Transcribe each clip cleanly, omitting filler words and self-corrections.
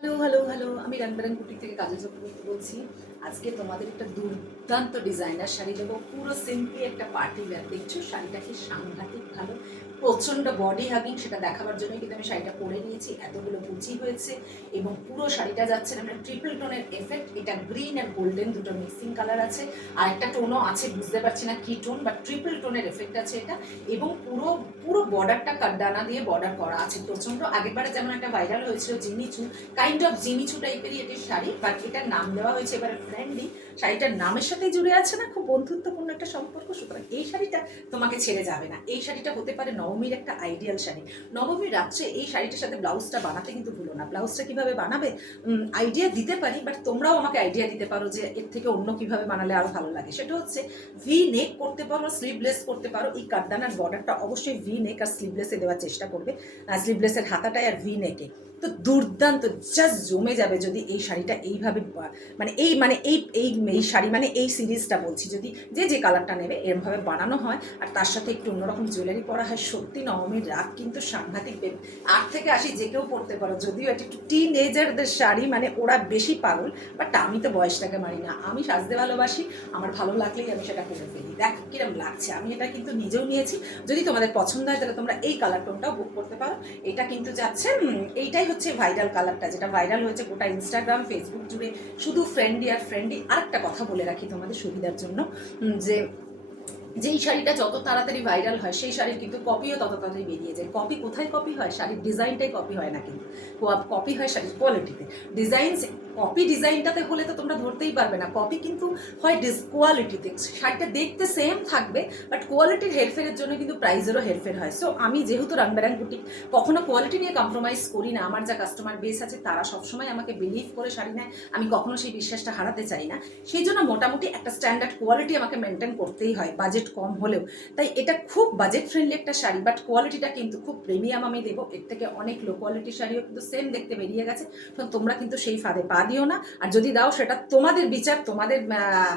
Hello, hello, hello. আমি রানবেরান boutique থেকে কাজল চক্রবর্তী বলছি। আজকে তোমাদের একটা দুর্দান্ত ডিজাইনার শাড়ি দেবো। পুরো সিম্পলি একটা পার্টি ওয়্যার। দেখছো শাড়িটা কি সাংঘাতিক ভালো। প্রচণ্ড বডি হাগিং, সেটা দেখাবার জন্যই কিন্তু আমি শাড়িটা পরে নিয়েছি। এতগুলো কুচি হয়েছে এবং পুরো শাড়িটা যাচ্ছে না মানে ট্রিপল টোনের এফেক্ট। এটা গ্রিন আর গোল্ডেন দুটো মিক্সিং কালার আছে। আর একটা টোনও আছে, বুঝতে পারছি না কি টোন, বাট ট্রিপল টোনের এফেক্ট আছে এটা। এবং পুরো পুরো বর্ডারটা কাটদানা দিয়ে বর্ডার করা আছে। প্রচণ্ড আগেরবারে যেমন একটা ভাইরাল হয়েছিল জিমিচু, কাইন্ড অফ জিমিচু টাইপেরই এটির শাড়ি, বাট এটার নাম দেওয়া হয়েছে এবারে ফ্রেন্ডলি। শাড়িটার নামের সাথেই জুড়ে আছে না খুব বন্ধুত্বপূর্ণ একটা সম্পর্ক। সুতরাং এই শাড়িটা তোমাকে ছেড়ে যাবে না। এই শাড়িটা হতে পারে নবমীর একটা আইডিয়াল শাড়ি। নবমীর রাত্রে এই শাড়িটার সাথে ব্লাউজটা বানাতে কিন্তু ভুলো না। ব্লাউজটা কিভাবে বানাবে আইডিয়া দিতে পারি, বাট তোমরাও আমাকে আইডিয়া দিতে পারো যে এর থেকে অন্য কিভাবে বানালে আরো ভালো লাগে। সেটা হচ্ছে ভি নেক করতে পারো, স্লিভলেস করতে পারো। এই কাঠদানার বর্ডারটা অবশ্যই ভি নেক আর স্লিভলেসে দেওয়ার চেষ্টা করবে। স্লিভলেসের হাতাটায় আর ভি নেকে তো দুর্দান্ত, জাস্ট জমে যাবে যদি এই শাড়িটা এইভাবে এই শাড়ি মানে এই সিরিজটা বলছি, যদি যে যে কালারটা নেবে এরমভাবে বানানো হয় আর তার সাথে একটু অন্যরকম জুয়েলারি পরা হয়, সত্যি নবমীর রাত কিন্তু সাংঘাতিক বের। 8 থেকে 80 যে কেউ পড়তে পারো, যদিও এটা একটু টিন এজারদের শাড়ি, মানে ওরা বেশি পাগল, বাট আমি তো বয়সটাকে মানি না। আমি সাজতে ভালোবাসি, আমার ভালো লাগলেই আমি সেটা করে ফেলি। দেখ কিরম লাগছে, আমি এটা কিন্তু নিজেও নিয়েছি। যদি তোমাদের পছন্দ হয় তাহলে তোমরা এই কালার টোনটাও বুক করতে পারো। এটা কিন্তু যাচ্ছে এইটাই হচ্ছে ভাইরাল কালারটা, যেটা ভাইরাল হয়েছে গোটা ইনস্টাগ্রাম ফেসবুক জুড়ে, শুধু ফ্রেন্ডলি আর ফ্রেন্ডলি। আরেকটা কথা বলে রাখি তোমাদের সুবিধার জন্য, যে যেই শাড়িটা যত তাড়াতাড়ি ভাইরাল হয় সেই শাড়ির কিন্তু কপিও তত তাড়াতাড়ি বেরিয়ে যায়। কপি কোথায় কপি হয়? শাড়ির ডিজাইনটাই কপি হয় না, কিন্তু কপি হয় শাড়ির কোয়ালিটিতে। ডিজাইন কপি ডিজাইনটাতে হলে তো তোমরা ধরতেই পারবে না। কপি কিন্তু হয় কোয়ালিটিতে, শাড়িটা দেখতে সেম থাকবে, বাট কোয়ালিটির হেরফেরের জন্য কিন্তু প্রাইসেরও হেরফের হয়। সো আমি যেহেতু রানবেরান বুটিক কখনো কোয়ালিটি নিয়ে কম্প্রোমাইজ করি না। আমার যা কাস্টমার বেস আছে তারা সবসময় আমাকে বিলিভ করে শাড়ি নেয়, আমি কখনো সেই বিশ্বাসটা হারাতে চাই না। সেই জন্য মোটামুটি একটা স্ট্যান্ডার্ড কোয়ালিটি আমাকে মেনটেন করতেই হয়, বাজেট কম হলেও। তাই এটা খুব বাজেট ফ্রেন্ডলি একটা শাড়ি, বাট কোয়ালিটিটা কিন্তু খুব প্রিমিয়াম আমি দেবো। এর থেকে অনেক লো কোয়ালিটির শাড়িও কিন্তু সেম দেখতে বেরিয়ে গেছে। তো তোমরা কিন্তু সেই ফাঁদে পা দিও না, আর যদি দাও সেটা তোমাদের বিচার, তোমাদের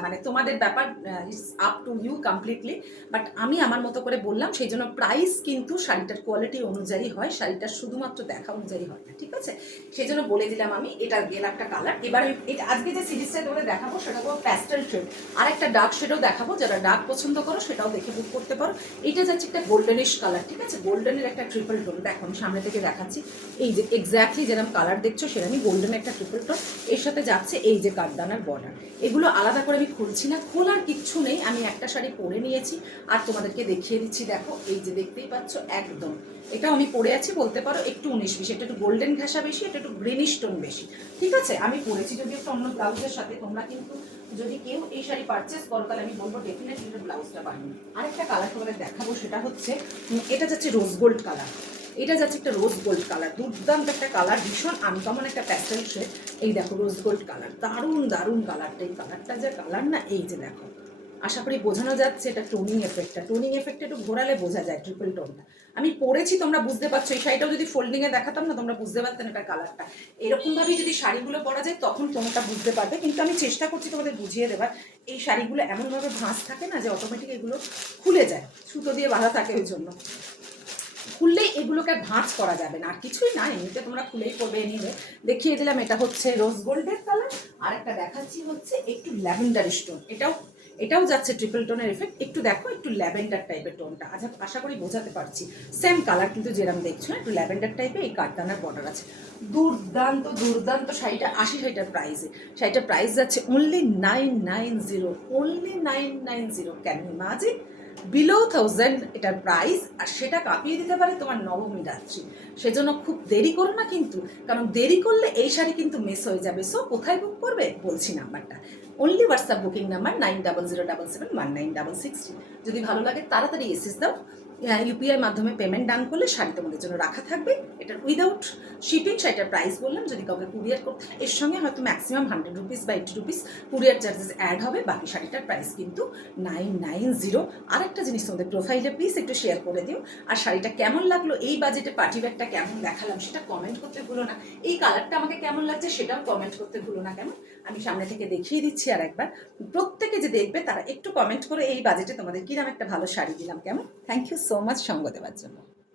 মানে তোমাদের ব্যাপার, it's up to you completely. But আমি আমার মতো করে বললাম, সেই জন্য প্রাইস কিন্তু শাড়িটার কোয়ালিটি অনুযায়ী হয়, শাড়িটা শুধুমাত্র দেখা অনুযায়ী হয় না, ঠিক আছে? সেই জন্য বলে দিলাম আমি। এটা গেল একটা কালার। এবার এটা আজকে যে সিরিজটা তোমাদের দেখাবো সেটা হলো প্যাস্টেল শেড, আর একটা ডার্ক শেডও দেখাবো। যারা ডার্ক পছন্দ করো সেটাও দেখে বুক করতে পারো। এইটা যাচ্ছে একটা গোল্ডেনিশ কালার, ঠিক আছে? গোল্ডেনের একটা ট্রিপল টোন। দেখো আমি সামনে থেকে দেখাচ্ছি, এই যে এক্স্যাক্টলি যেরকম কালার দেখছো সেরকমই গোল্ডেনের একটা ট্রিপল টোন। এর সাথে যাচ্ছে এই যে কাঠদানার বর্ডার। এগুলো আলাদা করে আমি খুলছি না, খোলার কিচ্ছু নেই। আমি একটা শাড়ি পরে নিয়েছি আর তোমাদেরকে দেখিয়ে দিচ্ছি। দেখো এই যে দেখতেই পাচ্ছ একদম, এটাও আমি পরে আছি বলতে পারো একটু 19-20। এটা একটু গোল্ডেন ঘাসা বেশি, এটা একটু গ্রিনিশ টোন বেশি, ঠিক আছে? আমি পরেছি যদি একটা অন্য ব্লাউজের সাথে। তোমরা কিন্তু যদি কেউ এই শাড়ি পারচেস করো তাহলে আমি বলবো ডেফিনেটলি এটা ব্লাউজটা বানিয়ে। আরেকটা কালার তোমাদের দেখাবো, সেটা হচ্ছে এটা যাচ্ছে রোজ গোল্ড কালার। এটা যাচ্ছে একটা রোজ গোল্ড কালার, দুর্দান্ত একটা কালার, ভীষণ আনকমন একটা প্যাস্টেল শেড। এই দেখো রোজ গোল্ড কালার, দারুণ দারুণ কালারটা। এই কালারটা যে কালার না, এই যে দেখো, আশা করি বোঝানো যাচ্ছে। এটা টোনিং এফেক্টটা, টোনিং এফেক্টটা একটু ঘোরালে বোঝা যায় ট্রিপল টোনটা। আমি পরেছি, তোমরা বুঝতে পারছো। এই শাড়িটাও যদি ফোল্ডিংয়ে দেখাতাম না, তোমরা বুঝতে পারতেন এটা কালারটা। এরকমভাবেই যদি শাড়িগুলো পরা যায় তখন তোমরা বুঝতে পারবে, কিন্তু আমি চেষ্টা করছি তোমাদের বুঝিয়ে দেবার। এই শাড়িগুলো এমনভাবে ভাঁজ থাকে না যে অটোমেটিক এগুলো খুলে যায়, সুতো দিয়ে বাঁধা থাকে, ওই জন্য খুললেই এগুলোকে ভাঁজ করা যাবে না। আর কিছুই না, এমনিতে তোমরা খুলেই পড়বে। নিলে দেখিয়ে দিলাম, এটা হচ্ছে রোজ গোল্ডের কালার। আর একটা দেখাচ্ছি হচ্ছে একটু ল্যাভেন্ডার স্টোন। এটাও যাচ্ছে ট্রিপল টোনের এফেক্ট। একটু দেখো, একটু ল্যাভেন্ডার টাইপের টোনটা। আশা করি বোঝাতে পারছি। সেম কালার কিন্তু যেরকম দেখছো না, একটু ল্যাভেন্ডার টাইপের। এই কাঠদানার বর্ডার আছে। দুর্দান্ত দুর্দান্ত শাড়িটা। 80 প্রাইসে শাড়িটার প্রাইস যাচ্ছে only 990, only 990। Can you imagine? Below 1000 এটার প্রাইস, আর সেটা কাঁপিয়ে দিতে পারে তোমার নবমী রাত্রি। সেজন্য খুব দেরি করো না কিন্তু, কারণ দেরি করলে এই শাড়ি কিন্তু মিস হয়ে যাবে। সো কোথায় বুক করবে বলছি নাম্বারটা, অনলি হোয়াটসঅ্যাপ বুকিং নাম্বার 9007771966। যদি ভালো লাগে তাড়াতাড়ি এসএস দাও। ইউপিআই মাধ্যমে পেমেন্ট ডান করলে শাড়ি তোমাদের জন্য রাখা থাকবে। এটার উইদাউট শিপিং, শাড়িটার প্রাইস বললাম। যদি কাউকে কুরিয়ার করতে হয় এর সঙ্গে হয়তো ম্যাক্সিমাম 100 রুপিস বা 80 রুপিস কুরিয়ার চার্জেস অ্যাড হবে। বাকি শাড়িটার প্রাইস কিন্তু 990। আর একটা জিনিস তোমাদের প্রোফাইলে প্লিজ একটু শেয়ার করে দিও। আর শাড়িটা কেমন লাগলো, এই বাজেটে পার্টি ব্যাগটা কেমন দেখালাম সেটা কমেন্ট করতে ভুলো না। এই কালারটা আমাকে কেমন লাগছে সেটাও কমেন্ট করতে ভুলো না। কেমন, আমি সামনে থেকে দেখিয়ে দিচ্ছি আর একবার। প্রত্যেকে যে দেখবে তারা একটু কমেন্ট করে এই বাজেটে তোমাদের কিরকম একটা ভালো শাড়ি দিলাম। কেমন? থ্যাংক ইউ সো মাচ সঙ্গ দেওয়ার জন্য।